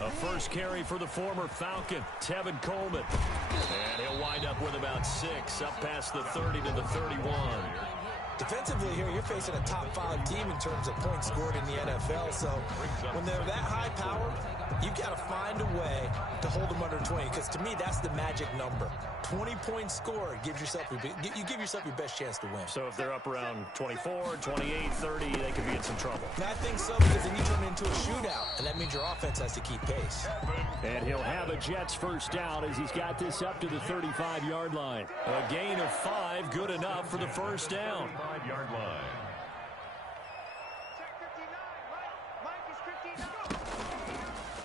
A first carry for the former Falcon, Tevin Coleman. And he'll wind up with about 6, up past the 30 to the 31. Defensively here, you're facing a top 5 team in terms of points scored in the NFL. So when they're that high power, you got to find a way to hold them under 20. Because to me, that's the magic number. 20 points scored gives yourself you give yourself your best chance to win. So if they're up around 24, 28, 30, they could be in some trouble. And I think so, because then you turn it into a shootout, and that means your offense has to keep pace. And he'll have a Jets first down as he's got this up to the 35-yard line. A gain of 5, good enough for the first down. 5-yard line.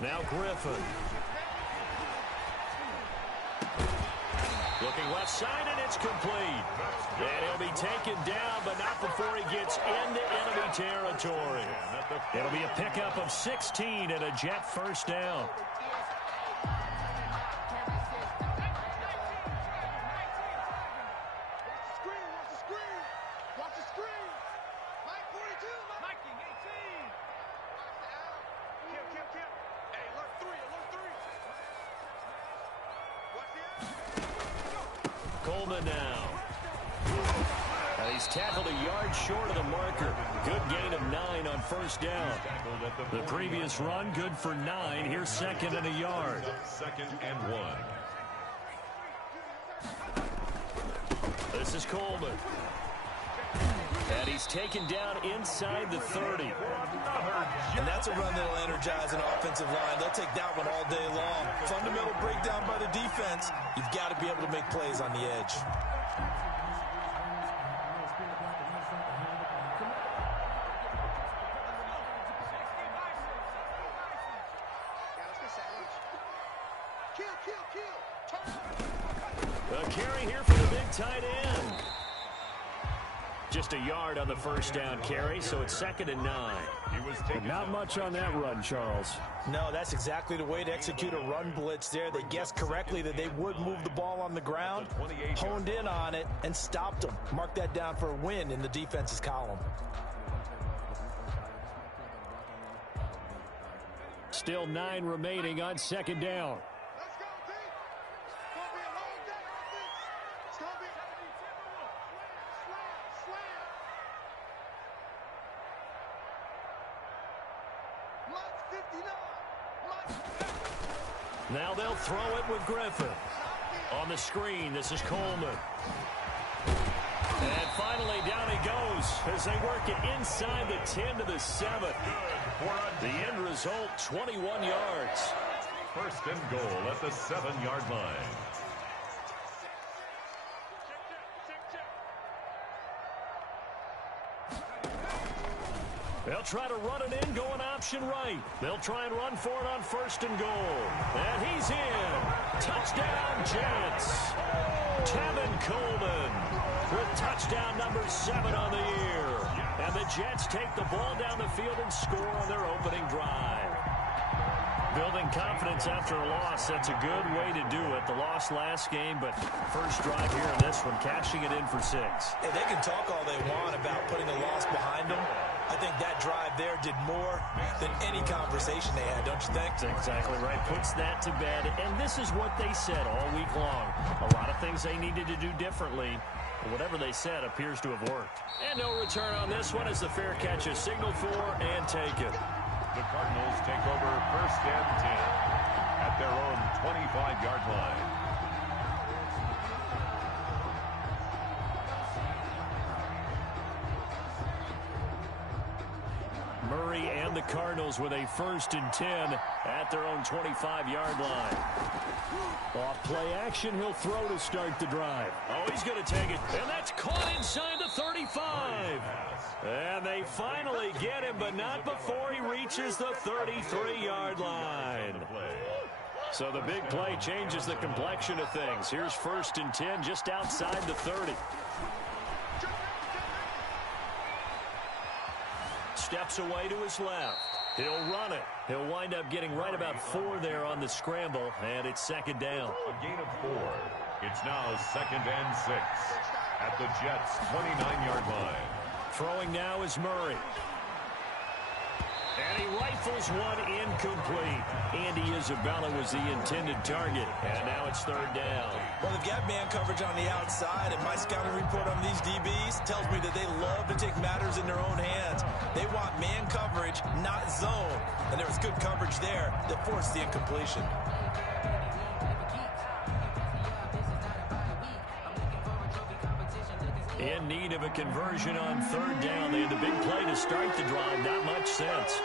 Now Griffin. Looking left side, and it's complete. And he'll be taken down, but not before he gets into enemy territory. It'll be a pickup of 16 and a Jet first down. Coleman now. He's tackled a yard short of the marker. Good gain of 9 on first down. The previous run, good for 9. Here's 2nd and a yard. 2nd and 1. This is Coleman. And he's taken down inside the 30. And that's a run that'll energize an offensive line. They'll take that one all day long. Fundamental breakdown by the defense. You've got to be able to make plays on the edge. A carry here for the big tight end. Just a yard on the first down carry, so it's 2nd and 9. But not much on that run, Charles. No, that's exactly the way to execute a run blitz there. They guessed correctly that they would move the ball on the ground, honed in on it, and stopped them. Mark that down for a win in the defense's column. Still 9 remaining on 2nd down. Now they'll throw it with Griffin. On the screen, this is Coleman. And finally, down he goes as they work it inside the 10 to the 7. The end result, 21 yards. 1st and goal at the 7-yard line. They'll try to run it in, going option right. They'll try and run for it on 1st and goal. And he's in. Touchdown, Jets. Tevin Coleman with touchdown number 7 on the year. And the Jets take the ball down the field and score on their opening drive. Building confidence after a loss, that's a good way to do it. The loss last game, but first drive here in this one, cashing it in for 6. Hey, they can talk all they want about putting a loss behind them. I think that drive there did more than any conversation they had, don't you think? That's exactly right. Puts that to bed. And this is what they said all week long. A lot of things they needed to do differently. But whatever they said appears to have worked. And no return on this one as the fair catch is signaled for and taken. The Cardinals take over 1st and 10 at their own 25-yard line. Murray and the Cardinals with a 1st and 10 at their own 25-yard line. Off play action, he'll throw to start the drive. Oh, he's going to take it, and that's caught inside the 35. And they finally get him, but not before he reaches the 33-yard line. So the big play changes the complexion of things. Here's 1st and 10 just outside the 30. steps away to his left. He'll run it. He'll wind up getting right about 4 there on the scramble, and it's second down. A gain of 4. It's now 2nd and 6 at the Jets' 29-yard line. Throwing now is Murray. And he rifles one incomplete. Andy Isabella was the intended target, and now it's 3rd down. Well, they've got man coverage on the outside, and my scouting report on these DBs tells me that they love to take matters in their own hands. They want man coverage, not zone. And there was good coverage there that forced the incompletion. In need of a conversion on 3rd down. They had the big play to start the drive. Not much sense.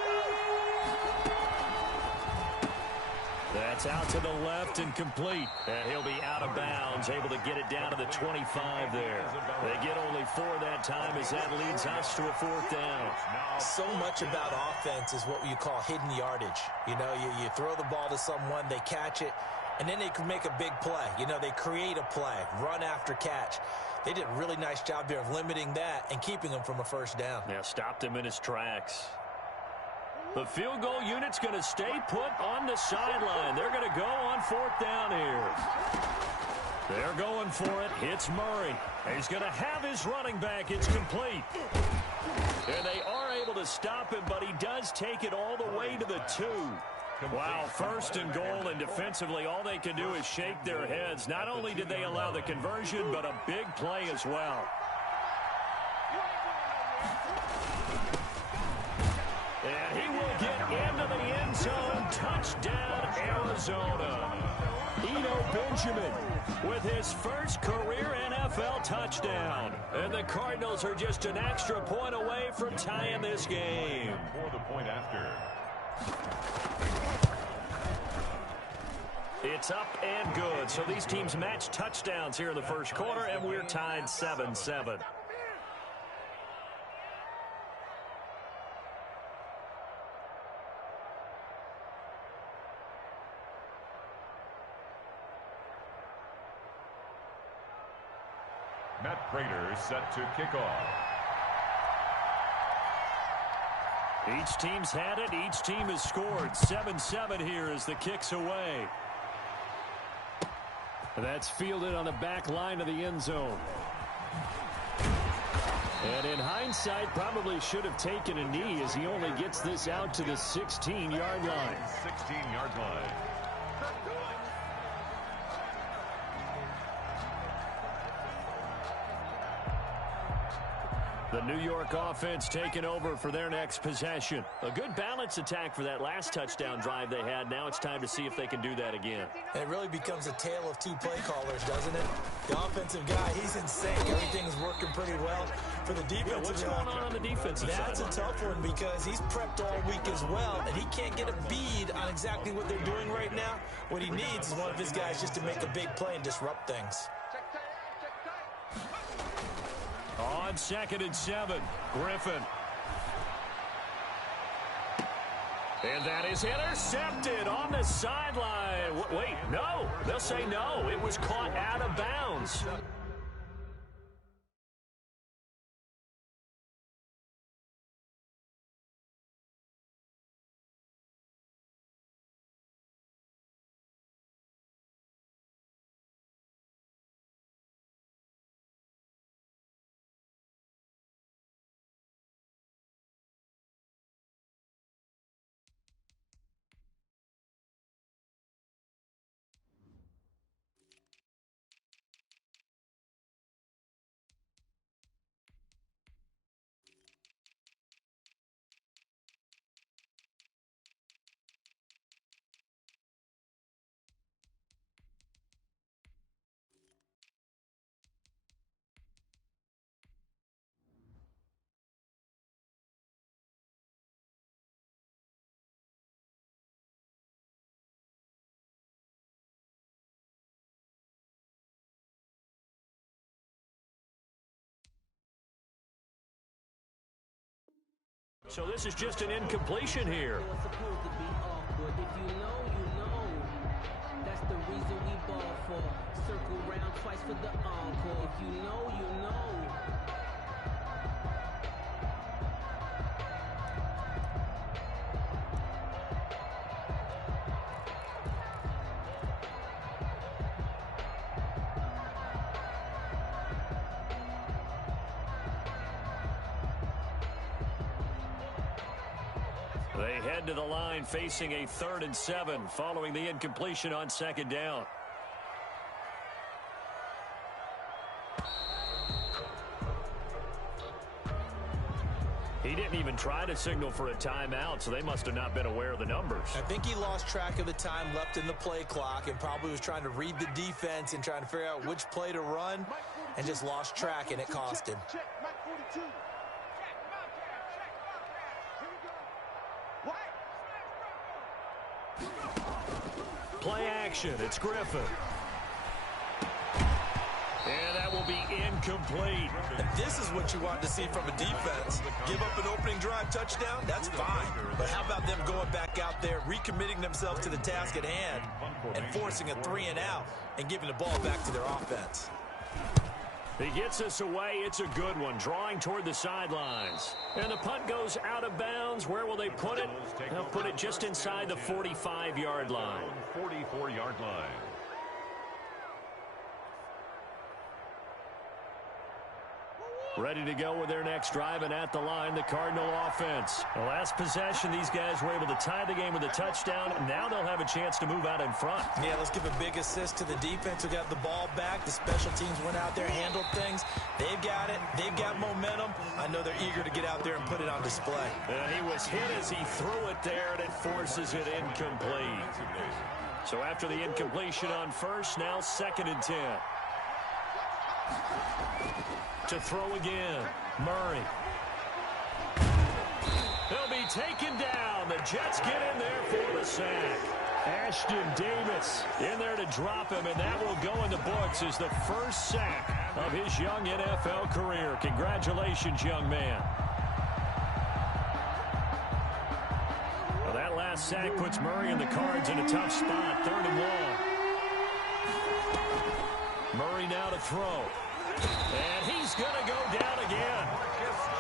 That's out to the left and complete. And he'll be out of bounds, able to get it down to the 25 there. They get only 4 that time as that leads us to a 4th down. So much about offense is what you call hidden yardage. You know, you throw the ball to someone, they catch it, and then they can make a big play. You know, they create a play, run after catch. They did a really nice job there of limiting that and keeping him from a 1st down. Yeah, stopped him in his tracks. The field goal unit's going to stay put on the sideline. They're going to go on 4th down here. They're going for it. It's Murray. He's going to have his running back. It's complete. And they are able to stop him, but he does take it all the way to the 2. Wow, 1st and goal, and defensively all they can do is shake their heads. Not only did they allow the conversion, but a big play as well. And he will get into the end zone. Touchdown, Arizona. Eno Benjamin with his first career NFL touchdown. And the Cardinals are just an extra point away from tying this game. For the point after. It's up and good. So these teams match touchdowns here in the 1st quarter, and we're tied 7-7. Matt Prater set to kick off. Each team's had it. Each team has scored. 7-7 here as the kick's away. That's fielded on the back line of the end zone. And in hindsight, probably should have taken a knee as he only gets this out to the 16-yard line. 16-yard line. The New York offense taking over for their next possession. A good balance attack for that last touchdown drive they had. Now it's time to see if they can do that again. And it really becomes a tale of 2 play callers, doesn't it? The offensive guy, he's in sync. Everything's working pretty well. For the defensive what's going on the defensive side? That's a tough one because he's prepped all week as well, and he can't get a bead on exactly what they're doing right now. What he needs is one of his guys just to make a big play and disrupt things. On 2nd and 7, Griffin. And that is intercepted on the sideline. Wait, no. They'll say no. It was caught out of bounds. So this is just an incompletion here. They head to the line facing a 3rd and 7 following the incompletion on 2nd down. He didn't even try to signal for a timeout, so they must have not been aware of the numbers. I think he lost track of the time left in the play clock and probably was trying to read the defense and trying to figure out which play to run and just lost track, and it cost him. Play action. It's Griffin. And that will be incomplete. And this is what you want to see from a defense. Give up an opening drive touchdown, that's fine. But how about them going back out there, recommitting themselves to the task at hand, and forcing a 3-and-out and giving the ball back to their offense? He gets us away. It's a good one, drawing toward the sidelines. And the punt goes out of bounds. Where will they put it? They'll put it just inside the 45-yard line. 44-yard line. Ready to go with their next drive, and at the line, the Cardinal offense. The last possession, these guys were able to tie the game with a touchdown. Now they'll have a chance to move out in front. Yeah, let's give a big assist to the defense who got the ball back. The special teams went out there, handled things. They've got it. They've got momentum. I know they're eager to get out there and put it on display. And he was hit as he threw it there, and it forces it incomplete. So after the incompletion on first, now 2nd and 10. To throw again, Murray. He'll be taken down. The Jets get in there for the sack. Ashton Davis in there to drop him, and that will go in the books as the first sack of his young NFL career. Congratulations, young man. Well, that last sack puts Murray and the Cards in a tough spot, 3rd and long. Murray now to throw. And he's going to go down again.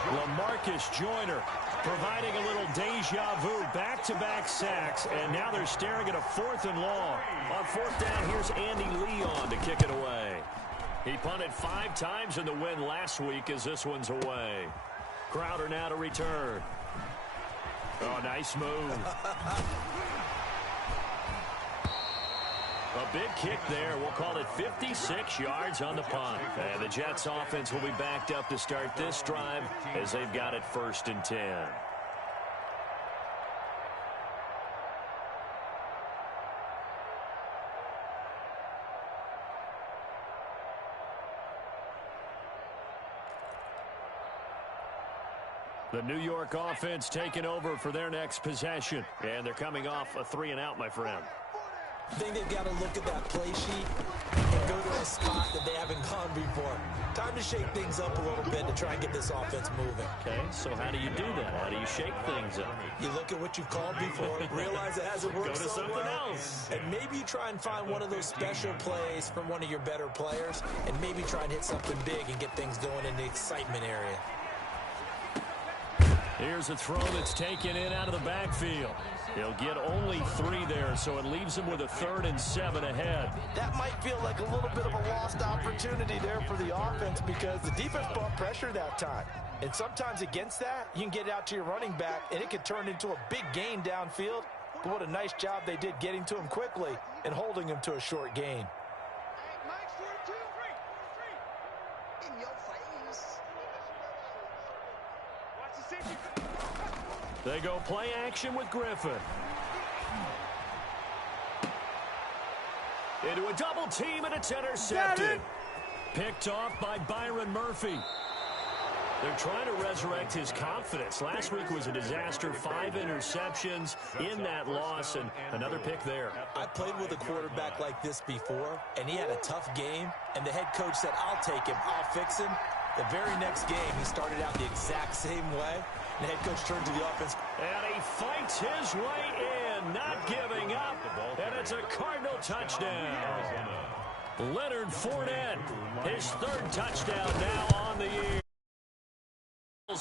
LaMarcus Joyner providing a little deja vu. Back-to-back sacks, and now they're staring at a 4th and long. On 4th down, here's Andy Leon to kick it away. He punted 5 times in the win last week as this one's away. Crowder now to return. Oh, nice move. A big kick there. We'll call it 56 yards on the punt. And the Jets offense will be backed up to start this drive as they've got it 1st and 10. The New York offense taking over for their next possession. And they're coming off a 3-and-out, my friend. I think they've got to look at that play sheet and go to a spot that they haven't gone before. Time to shake things up a little bit to try and get this offense moving. Okay, so how do you do that? How do you shake things up? You look at what you've called before, realize it hasn't worked Go to so something well, else. and maybe you try and find one of those special plays from one of your better players, and maybe try and hit something big and get things going in the excitement area. Here's a throw that's taken in out of the backfield. He'll get only 3 there, so it leaves him with a 3rd and 7 ahead. That might feel like a little bit of a lost opportunity there for the offense because the defense brought pressure that time. And sometimes against that, you can get it out to your running back, and it could turn into a big gain downfield. But what a nice job they did getting to him quickly and holding him to a short gain. They go play action with Griffin. Into a double team, and it's intercepted. Picked off by Byron Murphy. They're trying to resurrect his confidence. Last week was a disaster. 5 interceptions in that loss, and another pick there. I played with a quarterback like this before, and he had a tough game, and the head coach said, I'll take him, I'll fix him. The very next game, he started out the exact same way. The head coach turned to the offense. And he fights his way in, not giving up. And it's a Cardinal touchdown. Leonard Fournette, his 3rd touchdown now on the year.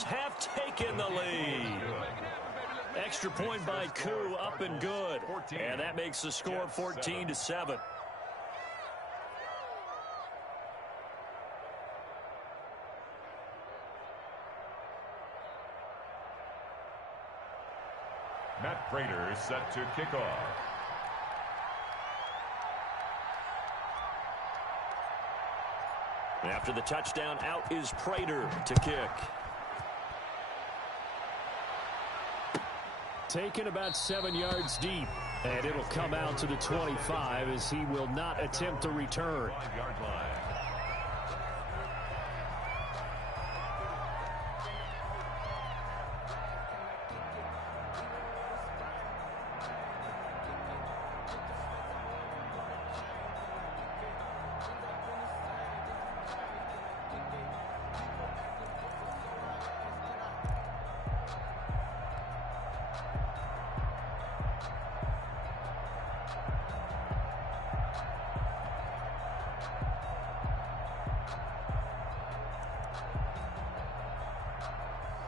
Have taken the lead. Extra point by Koo, up and good. And that makes the score 14-7. Matt Prater is set to kick off. After the touchdown, out is Prater to kick. Taken about 7 yards deep, and it'll come out to the 25 as he will not attempt to return. 5-yard line.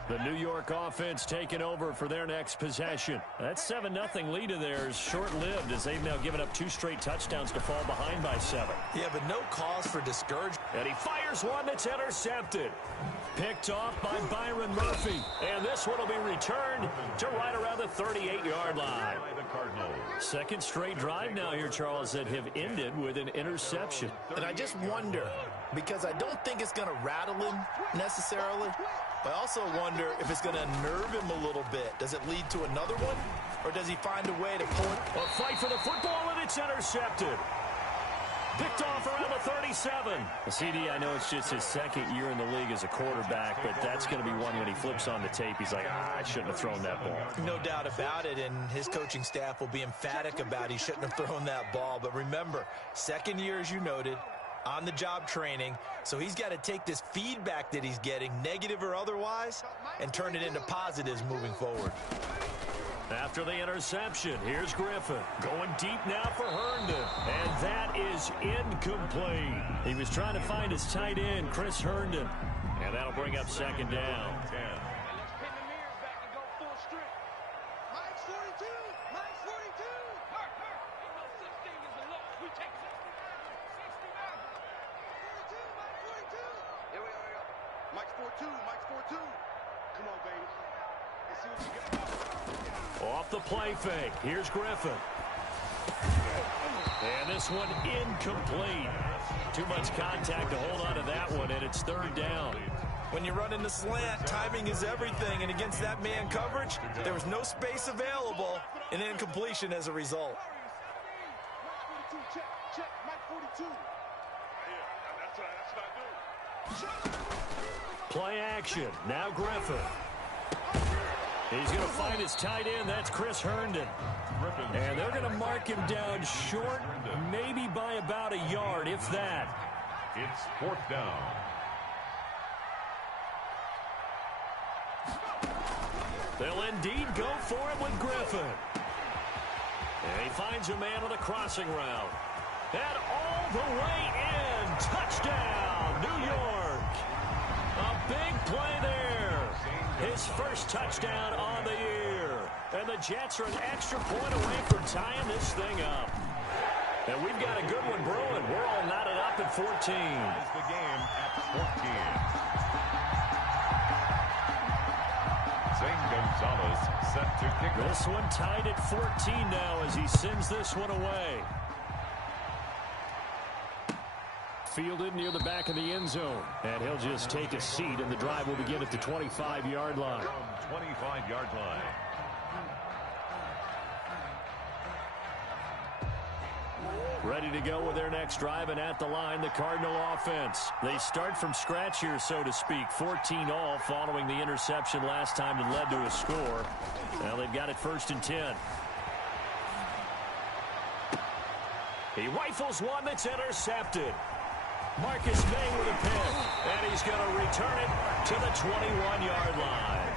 The New York offense taking over for their next possession. That 7-0 lead of theirs short-lived as they've now given up 2 straight touchdowns to fall behind by 7. Yeah, but no cause for discouragement. And he fires one that's intercepted. Picked off by Byron Murphy. And this one will be returned to right around the 38-yard line. Second straight drive now here, Charles, that have ended with an interception. And I just wonder, because I don't think it's going to rattle him necessarily, but I also wonder if it's going to nerve him a little bit. Does it lead to another one, or does he find a way to pull it? A fight for the football, and it's intercepted. Picked off around the 37. CD, I know it's just his second year in the league as a quarterback, but that's going to be one when he flips on the tape. He's like, I shouldn't have thrown that ball. No doubt about it, and his coaching staff will be emphatic about he shouldn't have thrown that ball. But remember, second year, as you noted, on-the-job training, so he's got to take this feedback that he's getting, negative or otherwise, and turn it into positives moving forward. After the interception, here's Griffin going deep now for Herndon, and that is incomplete. He was trying to find his tight end, Chris Herndon, and that'll bring up second down. Off the play fake. Here's Griffin. And this one incomplete. Too much contact to hold on to that one, and it's third down. When you run in the slant, timing is everything, and against that man coverage, there was no space available, and incompletion as a result. Play action. Now Griffin. He's going to find his tight end. That's Chris Herndon. And they're going to mark him down short, maybe by about a yard, if that. It's fourth down. They'll indeed go for it with Griffin. And he finds a man on the crossing route. And all the way in. Touchdown, New York. A big play there. His first touchdown on the year. And the Jets are an extra point away from tying this thing up. And we've got a good one brewing. We're all knotted up at 14. Is the game at 14. Zane Gonzalez set to kick off. This one tied at 14 now as he sends this one away. Fielded near the back of the end zone. And he'll just take a seat, and the drive will begin at the 25-yard line. 25-yard line. Ready to go with their next drive, and at the line, the Cardinal offense. They start from scratch here, so to speak. 14-all following the interception last time that led to a score. Now they've got it 1st and 10. He rifles one that's intercepted. Marcus May with a pick, and he's going to return it to the 21-yard line.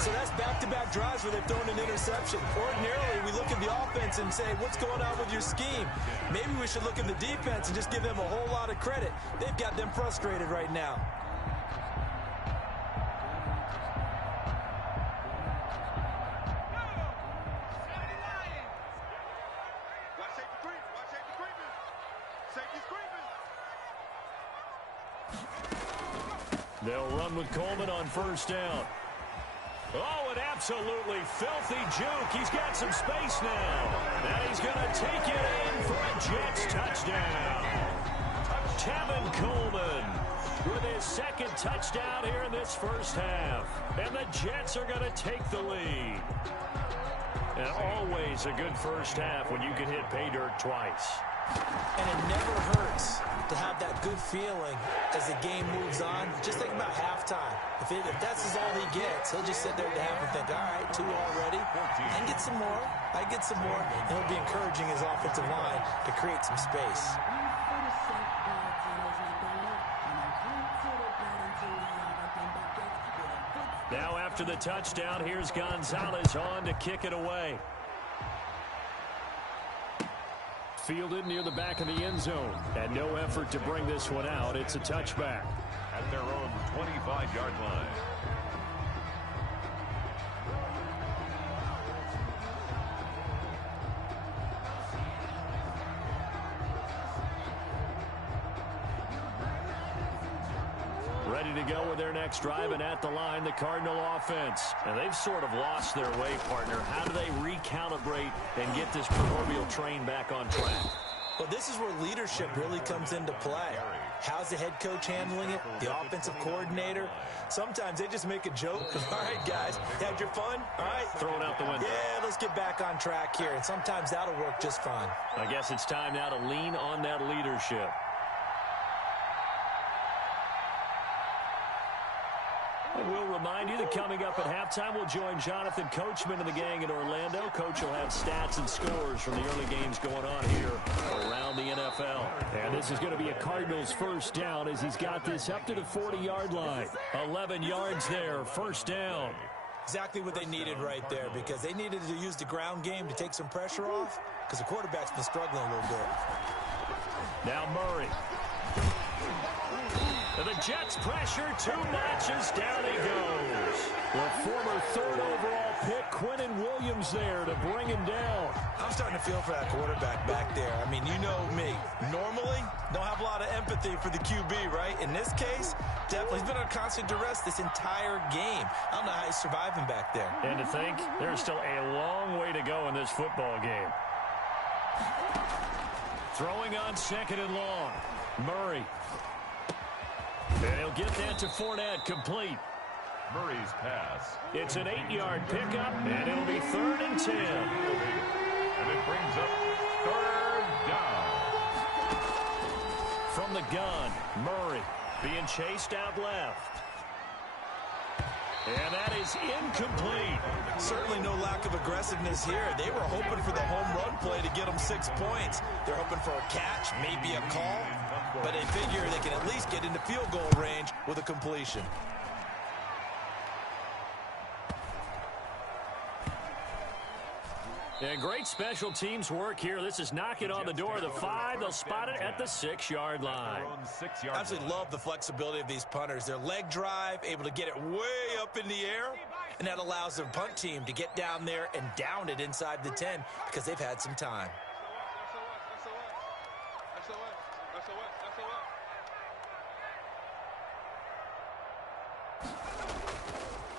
So that's back-to-back drives where they've thrown an interception. Ordinarily, we look at the offense and say, what's going on with your scheme? Maybe we should look at the defense and just give them a whole lot of credit. They've got them frustrated right now. They'll run with Coleman on 1st down. Oh, an Absolutely filthy juke. He's got some space now. And he's going to take it in for a Jets touchdown. Tevin Coleman with his second touchdown here in this first half. And the Jets are going to take the lead. And always a good first half when you can hit pay dirt twice. And it never hurts to have that good feeling as the game moves on. Just think about halftime. If that's all he gets, he'll just sit there at the half and think, all right, 2 already. I can get some more. I get some more. And he'll be encouraging his offensive line to create some space. Now after the touchdown, here's Gonzalez on to kick it away. Fielded near the back of the end zone. And no effort to bring this one out. It's a touchback. At their own 25-yard line. Ready to go with their next drive, and at the line, the Cardinal offense. And they've sort of lost their way, partner. How do they recalibrate and get this proverbial train back on track? Well, this is where leadership really comes into play. How's the head coach handling it? The offensive coordinator? Sometimes they just make a joke. All right, guys, you had your fun? All right. Throw it out the window. Yeah, let's get back on track here. And sometimes that'll work just fine. I guess it's time now to lean on that leadership. We'll remind you that coming up at halftime, we'll join Jonathan Coachman and the gang in Orlando. Coach will have stats and scores from the early games going on here around the NFL. And this is going to be a Cardinals first down as he's got this up to the 40-yard line. 11 yards there, first down. Exactly what they needed right there, because they needed to use the ground game to take some pressure off, because the quarterback's been struggling a little bit. Now Murray. The Jets pressure too much as down he goes. The former third overall pick, Quinnen Williams, there to bring him down. I'm starting to feel for that quarterback back there. I mean, you know me. Normally, don't have a lot of empathy for the QB, right? In this case, definitely, he's been on constant duress this entire game. I don't know how he's surviving back there. And to think, there's still a long way to go in this football game. Throwing on second and long. Murray. And he'll get that to Fournette, complete. Murray's pass. It's an 8-yard pickup, and it'll be 3rd and 10. And it brings up 3rd down. From the gun, Murray being chased out left. And that is incomplete. Certainly no lack of aggressiveness here. They were hoping for the home run play to get them 6 points. They're hoping for a catch, maybe a call. But they figure they can at least get into field goal range with a completion. And great special teams work here. This is knocking on the door of the 5. They'll spot it at the 6-yard line. I absolutely love the flexibility of these punters. Their leg drive, able to get it way up in the air, and that allows their punt team to get down there and down it inside the 10 because they've had some time.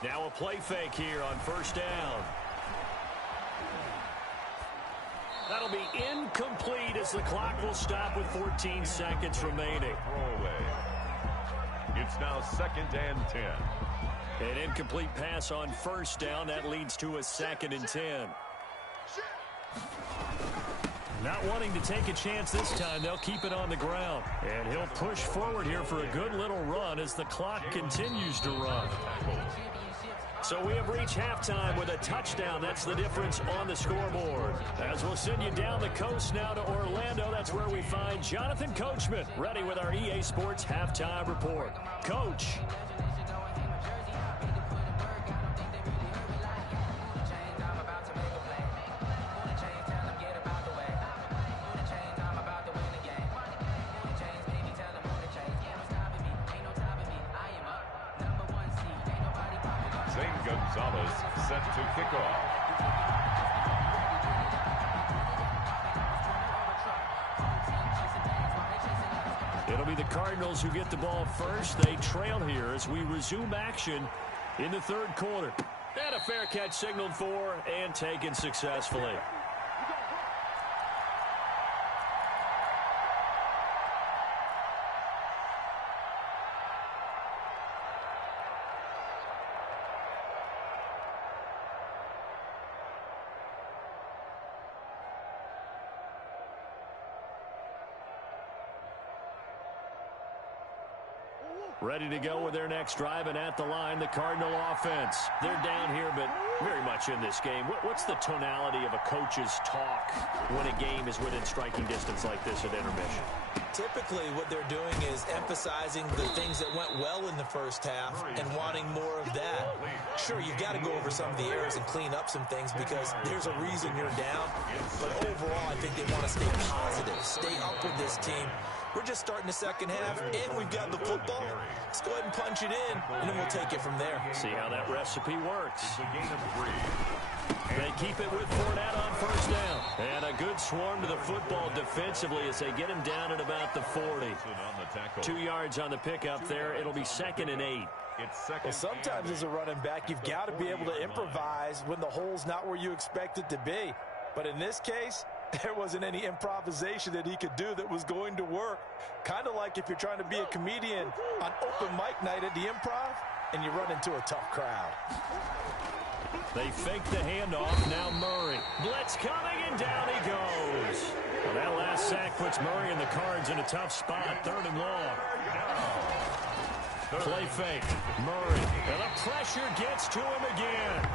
Now a play fake here on first down. That'll be incomplete as the clock will stop with 14 seconds remaining. Throwaway. It's now 2nd and 10. An incomplete pass on first down. That leads to a 2nd and 10. Not wanting to take a chance this time, they'll keep it on the ground. And he'll push forward here for a good little run as the clock continues to run. So we have reached halftime with a touchdown. That's the difference on the scoreboard. As we'll send you down the coast now to Orlando, that's where we find Jonathan Coachman, ready with our EA Sports Halftime Report. Coach. Gonzalez set to kick off. It'll be the Cardinals who get the ball first. They trail here as we resume action in the 3rd quarter. And a fair catch signaled for and taken successfully. Ready to go with their next drive, and at the line, the Cardinal offense. They're down here, but very much in this game. What's the tonality of a coach's talk when a game is within striking distance like this at intermission? Typically, what they're doing is emphasizing the things that went well in the first half and wanting more of that. Sure, you've got to go over some of the errors and clean up some things because there's a reason you're down. But overall, I think they want to stay positive, stay up with this team. We're just starting the second half, and we've got the football. Let's go ahead and punch it in, and then we'll take it from there. See how that recipe works. They keep it with Fournette on first down. And a good swarm to the football defensively as they get him down at about the 40. 2 yards on the pickup there. It'll be 2nd and 8. Well, sometimes as a running back, you've got to be able to improvise when the hole's not where you expect it to be. But in this case, there wasn't any improvisation that he could do that was going to work. Kind of like if you're trying to be a comedian on open mic night at the Improv and you run into a tough crowd. They fake the handoff. Now Murray. Blitz coming, and down he goes. Well, that last sack puts Murray and the Cards in a tough spot. 3rd and long. Play fake. Murray. And the pressure gets to him again.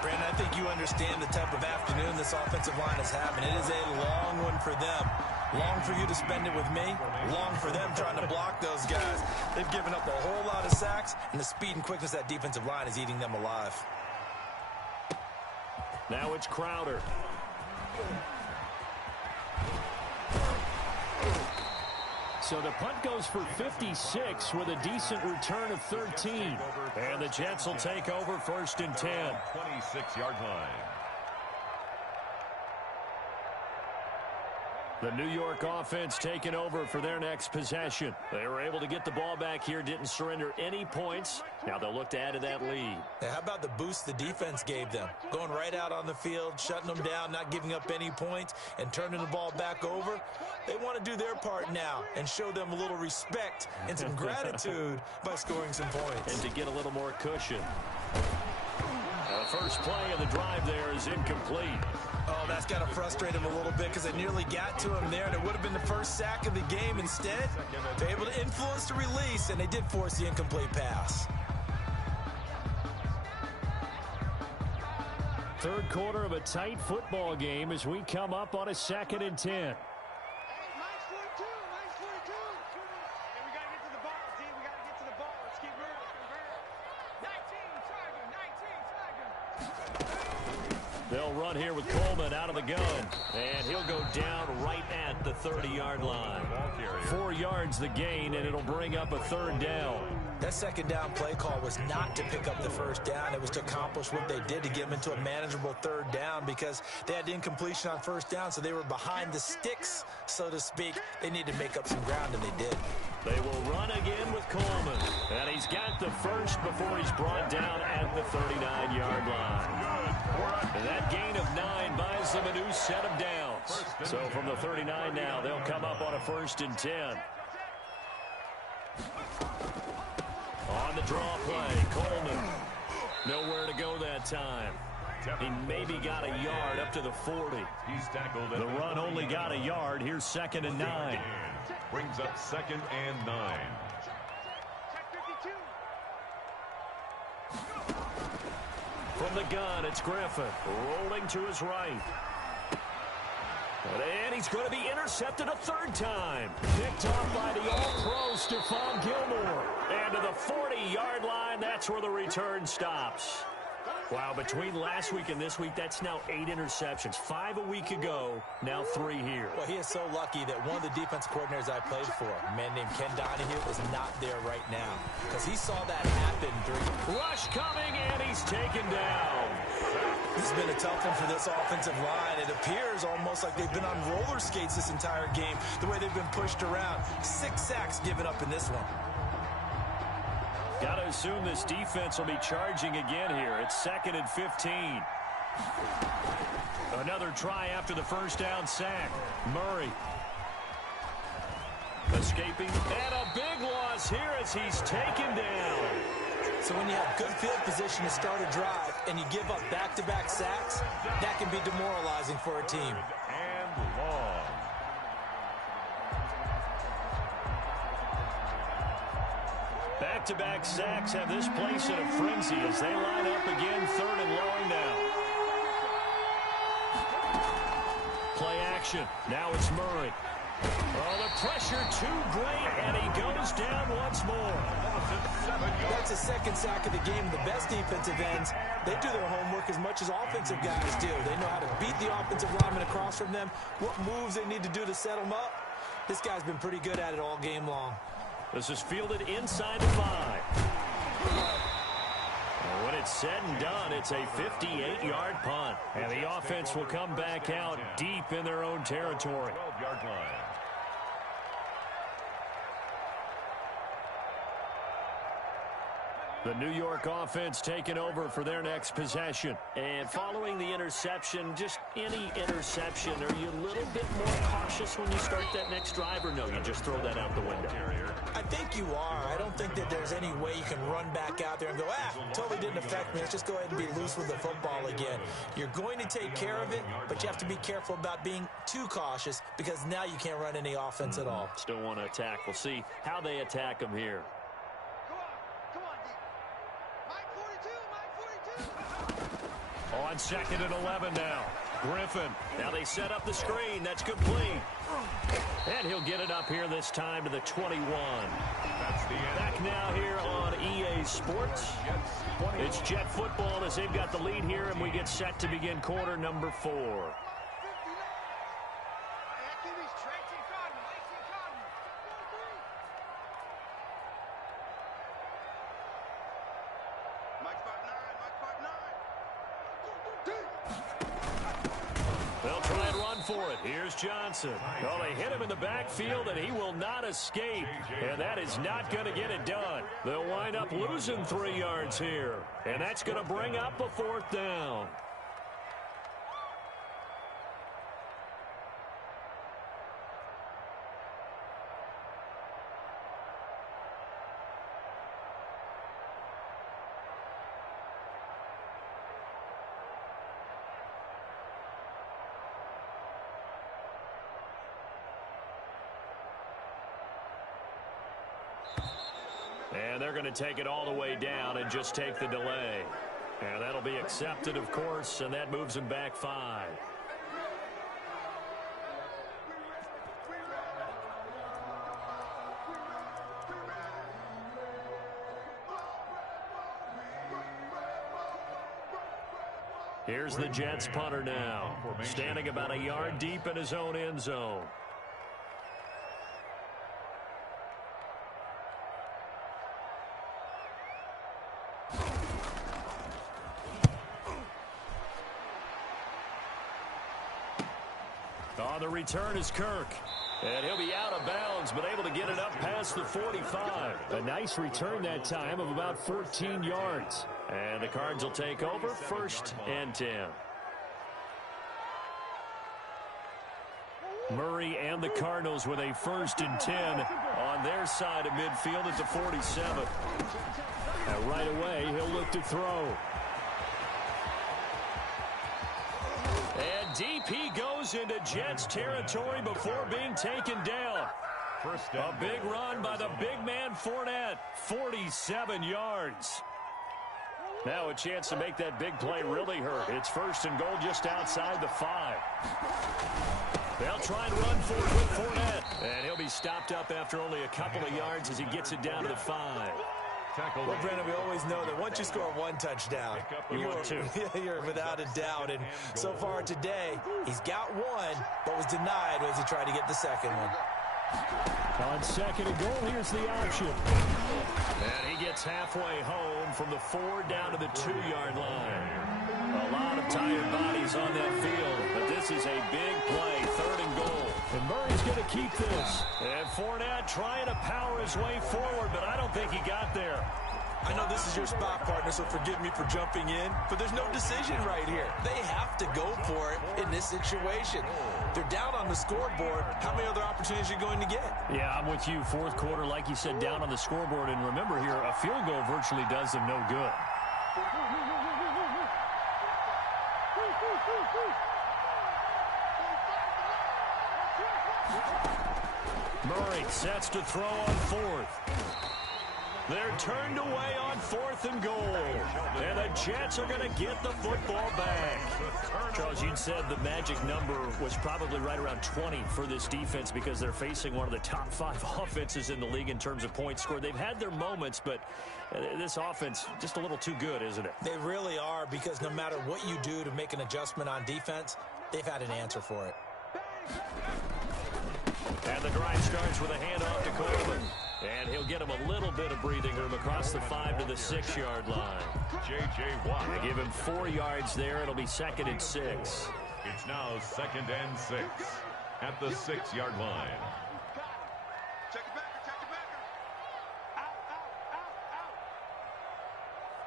Brandon, I think you understand the type of afternoon this offensive line is having. It is a long one for them. Long for you to spend it with me. Long for them trying to block those guys. They've given up a whole lot of sacks, and the speed and quickness of that defensive line is eating them alive. Now it's Crowder. So the punt goes for 56 with a decent return of 13. And the Jets will take over 1st and 10. 26-yard line. The New York offense taking over for their next possession. They were able to get the ball back here, didn't surrender any points. Now they'll look to add to that lead. Hey, how about the boost the defense gave them? Going right out on the field, shutting them down, not giving up any points, and turning the ball back over. They want to do their part now and show them a little respect and some gratitude by scoring some points. And to get a little more cushion. The first play of the drive there is incomplete. Oh, that's got to frustrate him a little bit because they nearly got to him there, and it would have been the first sack of the game instead. They're able to influence the release, and they did force the incomplete pass. 3rd quarter of a tight football game as we come up on a 2nd and 10. They'll run here with Coleman out of the gun. And he'll go down right at the 30-yard line. 4 yards the gain, and it'll bring up a 3rd down. That 2nd down play call was not to pick up the 1st down. It was to accomplish what they did to get them into a manageable 3rd down because they had incompletion on 1st down, so they were behind the sticks, so to speak. They needed to make up some ground, and they did. They will run again with Coleman. And he's got the first before he's brought down at the 39-yard line. And that gain of 9 buys them a new set of downs. So from the 39 now, they'll come up on a 1st and 10. On the draw play, Coleman. Nowhere to go that time. He maybe got a yard up to the 40. The run only got a yard. Here's 2nd and 9. Brings up 2nd and 9. From the gun, it's Griffin. Rolling to his right. And he's going to be intercepted a 3rd time. Picked off by the All-Pro Stephon Gilmore. And to the 40-yard line, that's where the return stops. Wow, between last week and this week, that's now 8 interceptions. 5 a week ago, now 3 here. Well, he is so lucky that one of the defense coordinators I played for, a man named Ken Donahue, is not there right now because he saw that happen during... Rush coming, and he's taken down. This has been a tough one for this offensive line. It appears almost like they've been on roller skates this entire game, the way they've been pushed around. 6 sacks given up in this one. Got to assume this defense will be charging again here. It's 2nd and 15. Another try after the first down sack. Murray escaping, and a big loss here as he's taken down. So when you have good field position to start a drive and you give up back-to-back sacks, that can be demoralizing for a team. And long. Back-to-back sacks have this place in a frenzy as they line up again, 3rd and long now. Play action. Now it's Murray. Oh, the pressure too great, and he goes down once more. That's his 2nd sack of the game. The best defensive ends, they do their homework as much as offensive guys do. They know how to beat the offensive lineman across from them, what moves they need to do to set them up. This guy's been pretty good at it all game long. This is fielded inside the 5. And when it's said and done, it's a 58-yard punt. And the offense will come back out deep in their own territory. 12-yard line. The New York offense taking over for their next possession. And following the interception, just any interception, are you a little bit more cautious when you start that next drive, or no, you just throw that out the window? I think you are. I don't think that there's any way you can run back out there and go, totally didn't affect me. Let's just go ahead and be loose with the football again. You're going to take care of it, but you have to be careful about being too cautious because now you can't run any offense at all. Still want to attack. We'll see how they attack them here. On 2nd and 11 now. Griffin. Now they set up the screen. That's complete. And he'll get it up here this time to the 21. That's the end. Back now here on EA Sports. It's Jet football as they've got the lead here, and we get set to begin quarter number 4. They'll try and run for it. Here's Johnson. Oh, they hit him in the backfield, and he will not escape. And that is not going to get it done. They'll wind up losing 3 yards here. And that's going to bring up a 4th down. And they're going to take it all the way down and just take the delay. And that'll be accepted, of course, and that moves them back 5. Here's the Jets punter now, standing about a yard deep in his own end zone. On the return is Kirk. And he'll be out of bounds, but able to get it up past the 45. A nice return that time of about 14 yards. And the Cards will take over 1st and 10. Murray and the Cardinals with a 1st and 10 on their side of midfield at the 47. And right away, he'll look to throw. And deep he goes into Jets territory before being taken down. A big run by the big man Fournette, 47 yards. Now a chance to make that big play really hurt. It's 1st and goal just outside the 5. They'll try and run for it with Fournette. And he'll be stopped up after only a couple of yards as he gets it down to the 5. Well, Brandon, we always know that once you score 1 touchdown, you're without a doubt. And so far today, he's got 1, but was denied as he tried to get the 2nd one. On 2nd and goal, here's the option. And he gets halfway home from the 4 down to the 2-yard line. A lot of tired bodies on that field, but this is a big play, 3rd and goal. And Murray's going to keep this. And Fournette trying to power his way forward, but I don't think he got there. I know this is your spot, partner, so forgive me for jumping in, but there's no decision right here. They have to go for it in this situation. They're down on the scoreboard. How many other opportunities are you going to get? Yeah, I'm with you. Fourth quarter, like you said, down on the scoreboard. And remember here, a field goal virtually does them no good. Murray sets to throw on fourth. They're turned away on 4th and goal. And the Jets are going to get the football back. Charles, you said the magic number was probably right around 20 for this defense because they're facing one of the top 5 offenses in the league in terms of points scored. They've had their moments, but this offense just a little too good, isn't it? They really are, because no matter what you do to make an adjustment on defense, they've had an answer for it. And the drive starts with a handoff to Coleman. And he'll get him a little bit of breathing room across the 5 to the 6-yard line. J.J. Watt. They give him 4 yards there. It'll be 2nd and 6. It's now 2nd and 6 at the 6-yard line. Check it back, check it back. Out, out, out, out.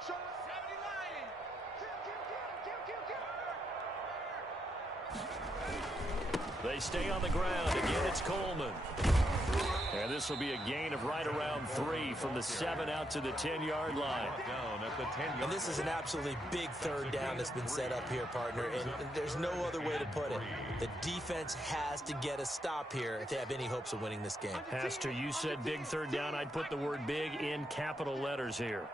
Show us 70 line. They stay on the ground. Again, it's Coleman. And this will be a gain of right around 3 from the 7 out to the 10-yard line. Down at the 10-yard. And this is an absolutely big third down that's been set up here, partner, and there's no other way to put it. The defense has to get a stop here if they have any hopes of winning this game. Has to. You said big third down. I'd put the word big in capital letters here.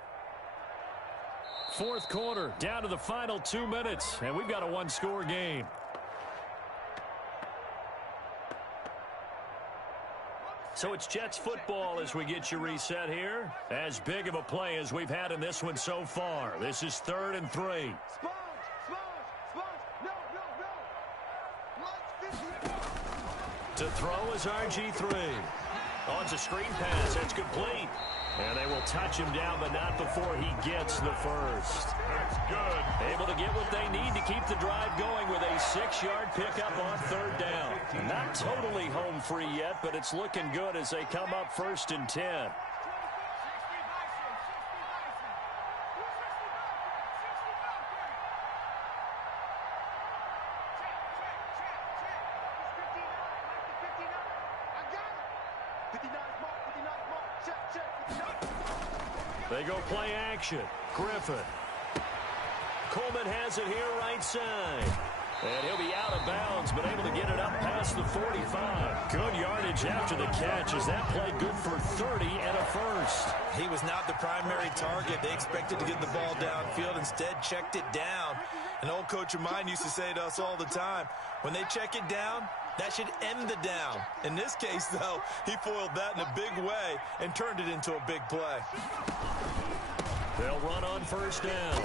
Fourth quarter, down to the final 2 minutes, and we've got a one-score game. So it's Jets football as we get you reset here. As big of a play as we've had in this one so far. This is 3rd and 3. To throw is RG3. Oh, it's a screen pass. That's complete. And they will touch him down, but not before he gets the first. That's good. Able to get what they need to keep the drive going with a 6-yard pickup on 3rd down. Not totally home free yet, but it's looking good as they come up 1st and 10. They go play action. Griffin. Coleman has it here right side. And he'll be out of bounds, but able to get it up past the 45. Good yardage after the catch as that play good for 30 and a first. He was not the primary target. They expected to get the ball downfield. Instead, checked it down. An old coach of mine used to say to us all the time, when they check it down, that should end the down. In this case, though, he foiled that in a big way and turned it into a big play. They'll run on 1st down.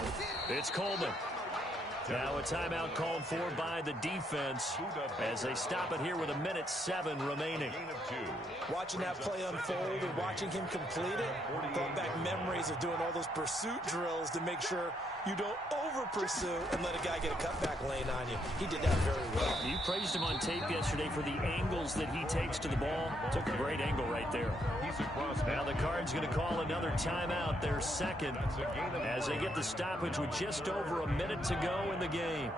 It's Coleman. Now a timeout called for by the defense as they stop it here with 1:07 remaining. Watching that play unfold and watching him complete it brought back memories of doing all those pursuit drills to make sure you don't over-pursue and let a guy get a cutback lane on you. He did that very well. You praised him on tape yesterday for the angles that he takes to the ball. Took a great angle right there. Now the Cards going to call another timeout, their 2nd, as they get the stoppage with just over a minute to go in the game.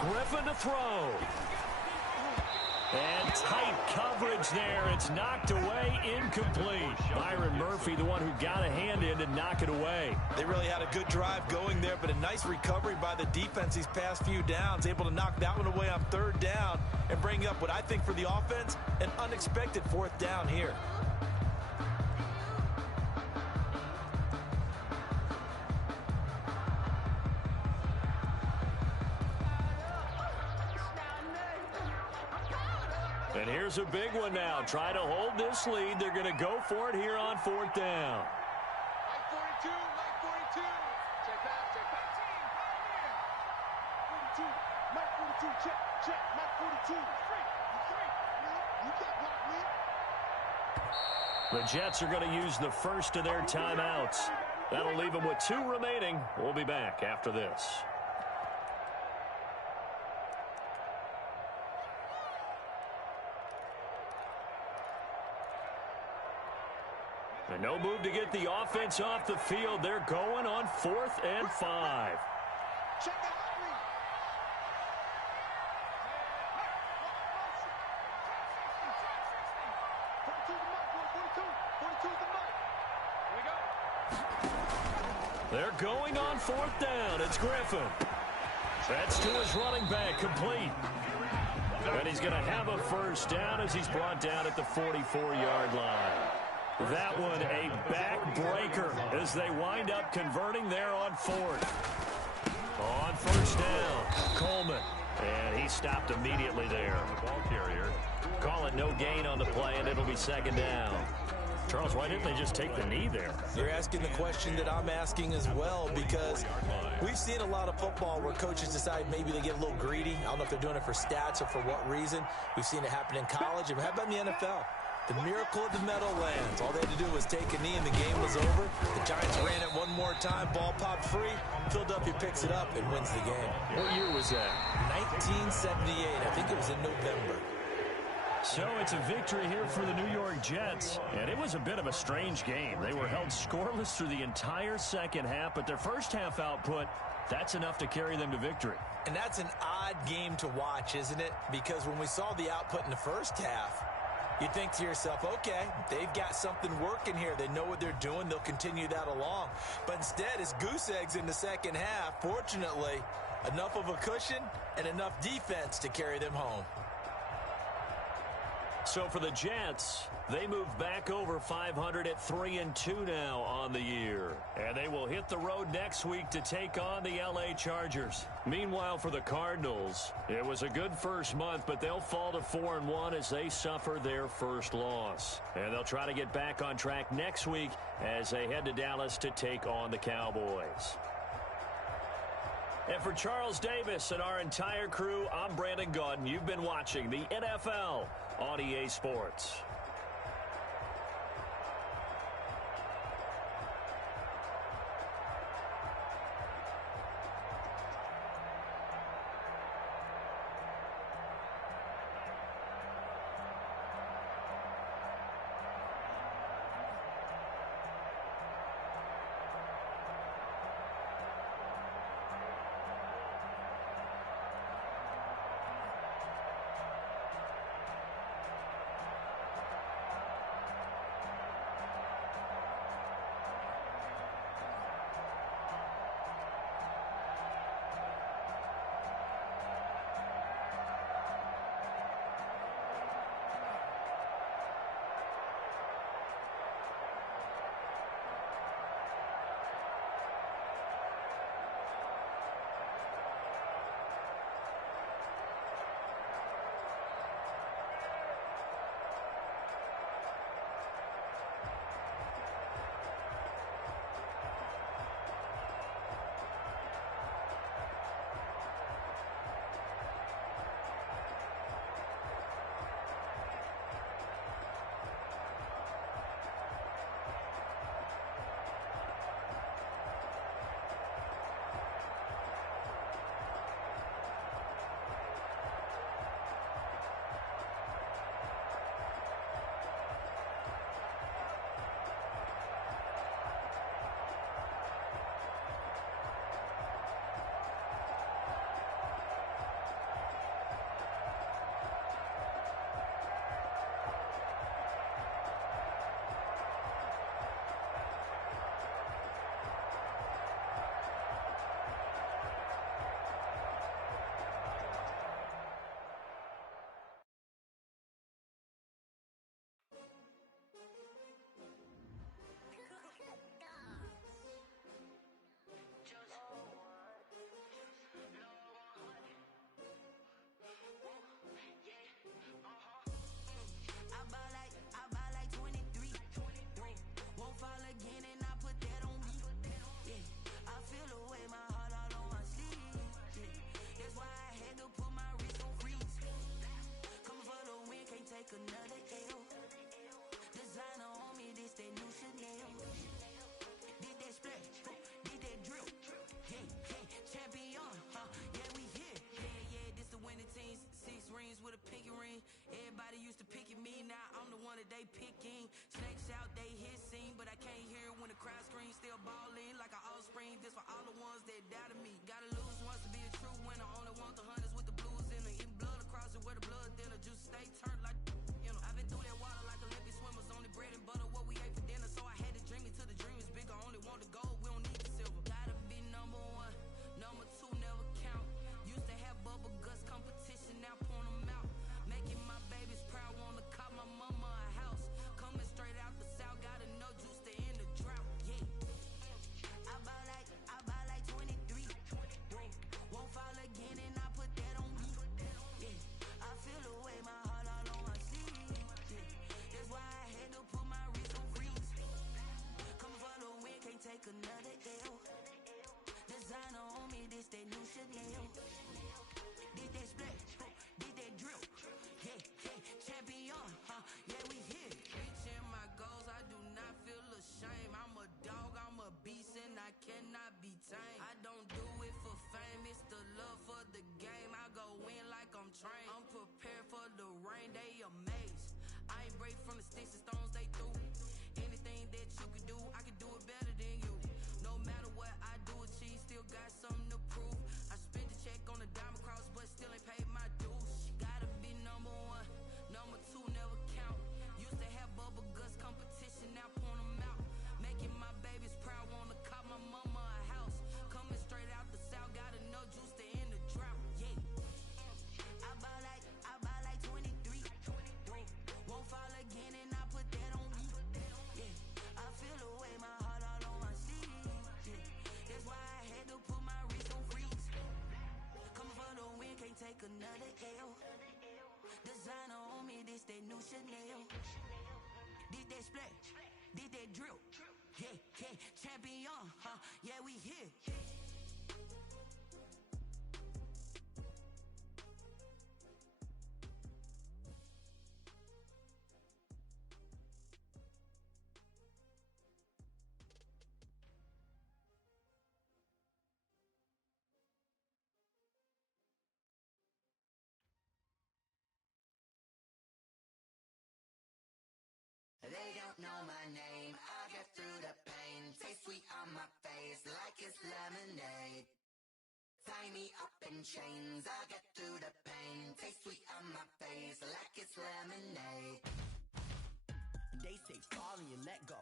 Griffin to throw. And tight coverage there. It's knocked away, incomplete. Byron Murphy, the one who got a hand in to knock it away. They really had a good drive going there, but a nice recovery by the defense these past few downs. Able to knock that one away on 3rd down and bring up what I think for the offense, an unexpected 4th down here. And here's a big one now. Try to hold this lead. They're going to go for it here on 4th down. Like 42, like 42. Check back, check back. 42, Mike 42, check, check, Mike 42. You got blocked, man. The Jets are going to use the first of their timeouts. That'll leave them with 2 remaining. We'll be back after this. And no move to get the offense off the field. They're going on 4th and 5. Check out three. 42 the mark, boy. 42 is the mark. Here we go. They're going on 4th down. It's Griffin. That's to his running back, complete. And he's going to have a first down as he's brought down at the 44-yard line. That one a backbreaker as they wind up converting there on 4th. On first down, Coleman. And he stopped immediately there. The ball carrier. Call it no gain on the play, and it'll be 2nd down. Charles, why didn't they just take the knee there? You're asking the question that I'm asking as well, because we've seen a lot of football where coaches decide maybe they get a little greedy. I don't know if they're doing it for stats or for what reason. We've seen it happen in college. And how about in the NFL? The miracle of the Meadowlands. All they had to do was take a knee and the game was over. The Giants ran it one more time. Ball popped free. Philadelphia picks it up and wins the game. What year was that? 1978. I think it was in November. So it's a victory here for the New York Jets. And it was a bit of a strange game. They were held scoreless through the entire second half, but their first half output, that's enough to carry them to victory. And that's an odd game to watch, isn't it? Because when we saw the output in the first half, you think to yourself, okay, they've got something working here. They know what they're doing. They'll continue that along. But instead, it's goose eggs in the second half. Fortunately, enough of a cushion and enough defense to carry them home. So for the Jets, they move back over 500 at 3-2 now on the year. And they will hit the road next week to take on the LA Chargers. Meanwhile, for the Cardinals, it was a good first month, but they'll fall to 4-1 as they suffer their first loss. And they'll try to get back on track next week as they head to Dallas to take on the Cowboys. And for Charles Davis and our entire crew, I'm Brandon Gaudin. You've been watching the NFL on EA Sports. this for all the ones that doubted me. Gotta lose once to be a true winner. Only want the hunters with the blues in her. Eating blood across it where the blood thinner. Juice stay turned like, you know. I've been through that water like Olympic swimmers. Only bread and butter what we ate for dinner. So I had to dream it till the dream is bigger. Only want the gold, we don't need the silver. Gotta be number one, number two never count. Used to have bubble guts competition, now point them out. Making my babies proud, wanna cop my mama a house. Coming straight out the south, gotta know juice to end the drought. Yeah. I buy like 23. Won't fall again and I put that on me. Yeah. I feel the way my heart all on my sleeve. Yeah. That's why I had to put my wrist on freeze. Coming for the win, can't take another L. Designer on me, this that new Chanel. Did that split, did that drill. Yeah, champion, huh? Yeah, we here. Reaching my goals, I do not feel ashamed. I'm a dog, I'm a beast, and I cannot be tamed. I don't do it for fame, it's the love for the game. I go in like I'm trained. I'm prepared for the rain, they amazed. I ain't break from the sticks and stones they threw. Anything that you could do, I could do it better than you. No matter what I do, achieve, still got something to prove. I spent the check on the diamond cross, but still ain't paid my dues. Gotta be number one, number two never count. Used to have bubble guts competition, now point them out. Making my babies proud, wanna cop my mama a house. Coming straight out the south, gotta know juice to end the drought. Yeah. I buy like 23. Won't fall again and I put that on me. Yeah. I feel the way my heart all on my sleeve. Yeah. That's why I had to put my wrist on freeze. Coming for the win, can't take another L. Designer on me, this that new Chanel. Did that split, did that drill. Yeah, champion, huh? Yeah, we here. They don't know my name, I get through the pain. Taste sweet on my face like it's lemonade. Tie me up in chains, I get through the pain. Taste sweet on my face like it's lemonade. They say fall and you let go,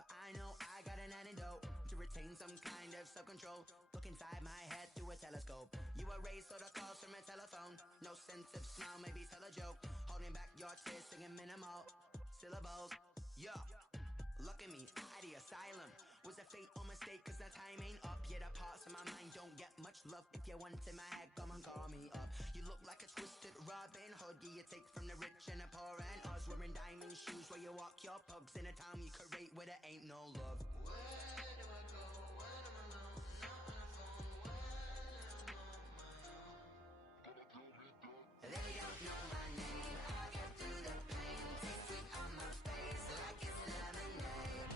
but I know I got an antidote to retain some kind of self-control. Look inside my head through a telescope. You erase all the calls from a telephone. No sense of smile, maybe tell a joke. Holding back your tears, singing minimal syllables. Yeah, look at me, at the asylum. Was a fate or mistake, cause the time ain't up. Yeah, the parts of my mind don't get much love. If you want in my head, come and call me up. You look like a twisted Robin Hood. Yeah, you take from the rich and the poor and us. Wearing diamond shoes where you walk your pugs in a town you create where there ain't no love. Where do I go when I'm alone? Not on the phone when I'm on my own. They don't know my name, I get through the pain. Taste sweet on my face like it's lemonade.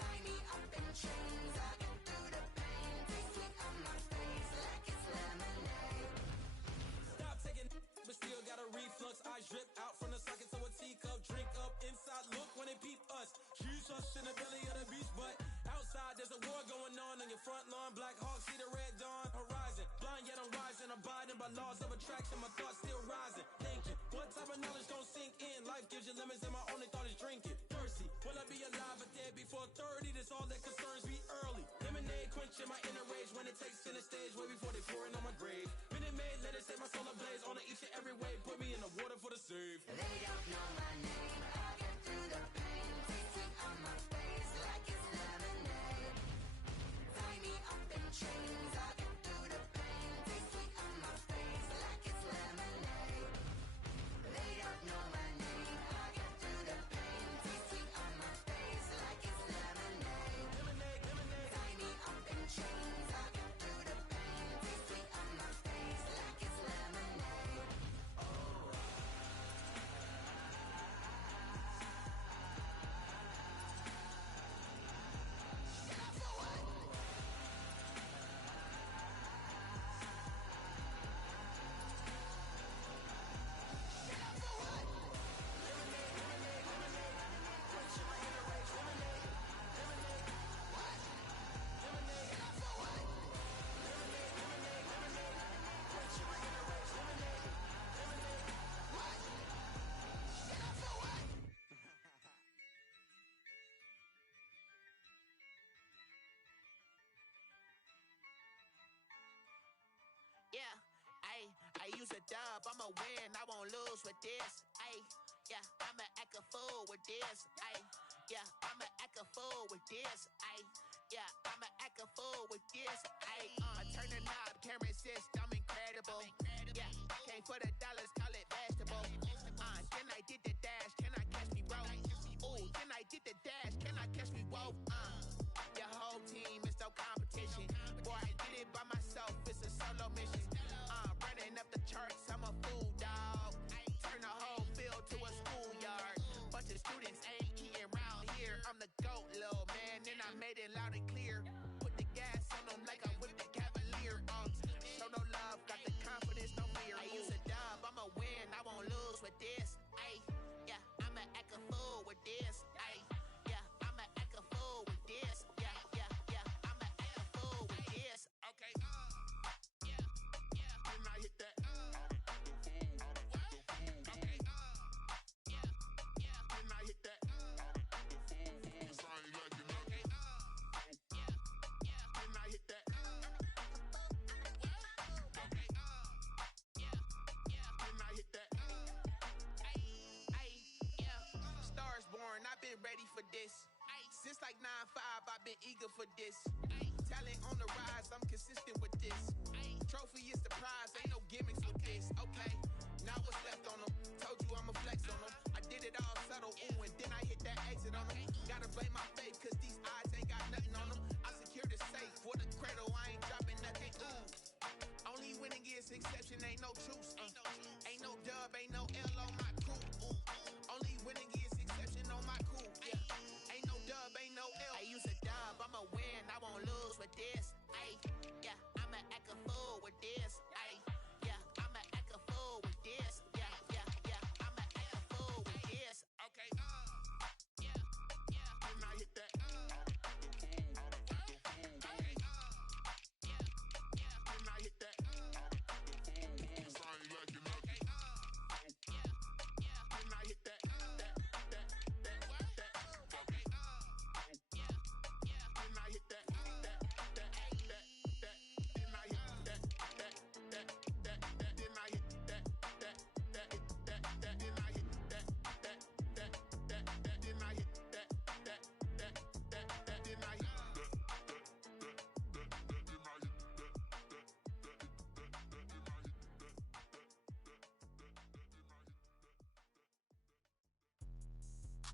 Tie me up in chains, I get through the pain. Taste sweet on my face like it's lemonade. Stop taking but still got a reflux. Eyes drip out from the socket to a teacup. Drink up inside, look when they peep us. Jesus in the belly of the beast, but outside there's a war going on your front lawn. Black Hawk, see the red dawn horizon. Blind yet I'm rising, abiding by laws of attraction. My thoughts still rising, thinking what type of knowledge gon' sink in? Life gives you lemons and my only thought is drinking. Thirsty, will I be alive or dead before 30? That's all that concerns me early. Lemonade quenching my inner rage when it takes center stage way before they pour it on my grave. Minute Maid, let it set my soul ablaze on each and every way. Put me in the water for the save. They don't know my name, I get through the pain. Taste sweet on my face like it's lemonade. Tie me up in chains, I get through the pain. Taste sweet on my face like it's lemonade. They don't know my name, I get through the pain. Taste sweet on my face like it's lemonade. Tie me up in chains, I get through the pain. Taste sweet on my face like it's lemonade. Oh. dub, I'ma win, I won't lose with this. Ayy, yeah, I'ma act a fool with this. Ayy, yeah, I'ma act a fool with this. Ayy, yeah, I'ma act a fool with this. Ayy, I turn the knob, camera assist, I'm incredible. Yeah, came for the dollars, call it vegetable. Then I did the dash, can I catch me, bro? Ooh, then I did the dash, can I catch me, whoa? Your whole team is no competition. Boy, I did it by myself, it's a solo mission. Running up the charts, I'm a fool, dog. Turn the whole field to a schoolyard. Bunch of students ain't eating round here. I'm the GOAT, little man, and I made it loud and clear. Put the gas on them like I whipped the Cavalier. Show no love, got the confidence, no fear. I use a dub, I'ma win, I won't lose with this. Ayy, yeah, I'ma act a fool with this. Ayy, yeah, I'ma act a fool with this. Yeah, yeah, yeah, I'ma act a fool with this. Okay, yeah, yeah, then I hit that. Okay, yeah, yeah, then I hit that. Cause I ain't like it, okay, yeah, yeah, then I hit that. Okay, yeah, yeah, then I hit that. Ay, yeah. Stars born, I've been ready for this. Ay, since like 9-5, I've been eager for this. Ay, talent on the rise, I'm consistent with this. Ay, trophy is the prize, ain't no gimmicks with this. Okay, now what's left on them? Told you I'ma flex on them. I did it all subtle, ooh, and then I hit that exit on them. Gotta blame my faith, cause these odds ain't got nothing on them. I secure the safe for the cradle, I ain't dropping nothing. Ooh, only winning is exception, ain't no truce. Ain't no dub, ain't no L on my crew. Only winning is exception on my crew. Yeah, ain't no dub, ain't no L. I use a dub, I'ma win, I won't lose with this. Ay, yeah, I'ma act a fool with this. Ay, yeah, I'ma act a fool with this. Yeah, yeah, yeah, I'ma act a fool with this. Okay, yeah, yeah, then I hit that. Okay, yeah, yeah, then I hit that. Cause I ain't like it, okay, yeah, yeah, then I hit that. Okay, yeah, yeah, then I hit that. Then I hit that. Then I hit that. Then I hit that. Then I hit that. Then I hit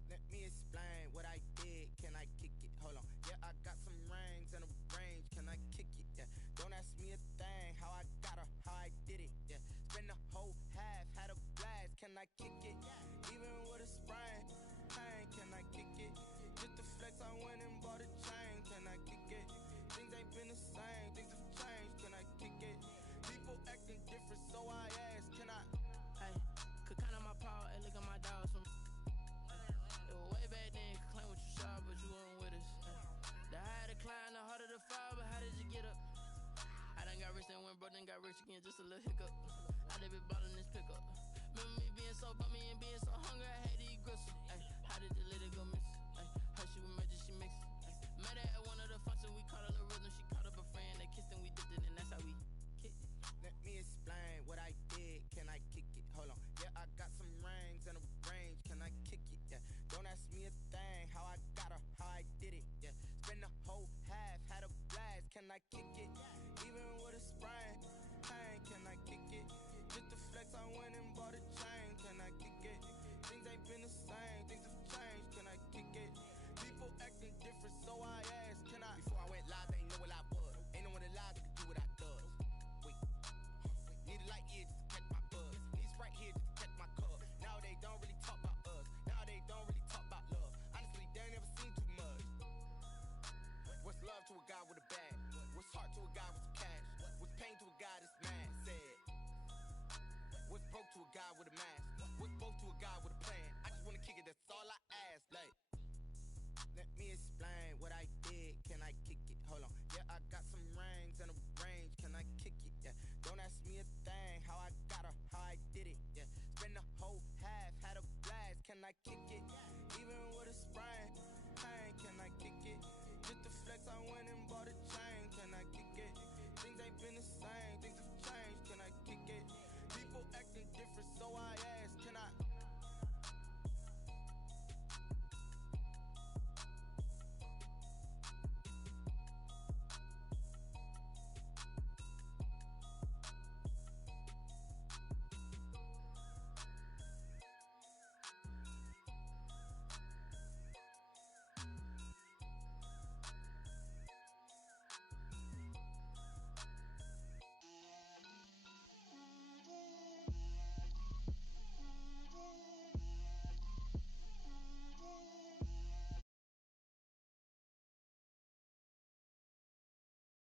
Let me explain what I did. Can I kick it? Hold on. Yeah, I got some rings and a range. Can I kick it? Yeah. Don't ask me a thing. How I got her, how I did it. Yeah. Spend the whole half, had a blast. Can I kick it? Even with a sprain. Pain, can I kick it? Just to flex, I went and bought a chain. Can I kick it? Things ain't been the same. Things have changed. Can I kick it? People acting different, so I asked. Can I? Hey, could count on my power and look at my dogs from. Way back then, could claim what you saw, but you weren't with us. The higher the climb, the harder the fall, but how did you get up? I done got rich, then went broke, then got rich again, just a little hiccup. I done been bought in this pickup. Remember me being so bummy and being so hungry, I had to eat gristle. Ay, how did the lady go miss? Ay, her she was magic, she mixed. Met her at one of the functions, we caught a little rhythm, she caught up a friend, they kissed and we dipped it, and that's how we kicked it. Let me explain what I did, can I kick it? Hold on, yeah, I got some rings and a range, can I kick it? Yeah, don't ask me a thing, how I got her, how I did it. Yeah, spend the whole half, had a blast, can I kick it? Even with a sprain, pain, can I kick it? Just to flex, I went and bought a chain, can I kick it? Things ain't been the same, things have changed, can I kick it? People acting different, so I asked, can I? Before I went live, they ain't know what I was. Ain't no one alive that could do what I does. Wait, need a light year just to catch my buzz. Need Sprite here just to catch my cub. Now they don't really talk about us. Now they don't really talk about love. Honestly, they ain't never seen too much. What's love to a guy with a bag? What's heart to a guy with some cash? What's pain to a guy that's mad? Said. What's broke to a guy with a mask? What's both to a guy with a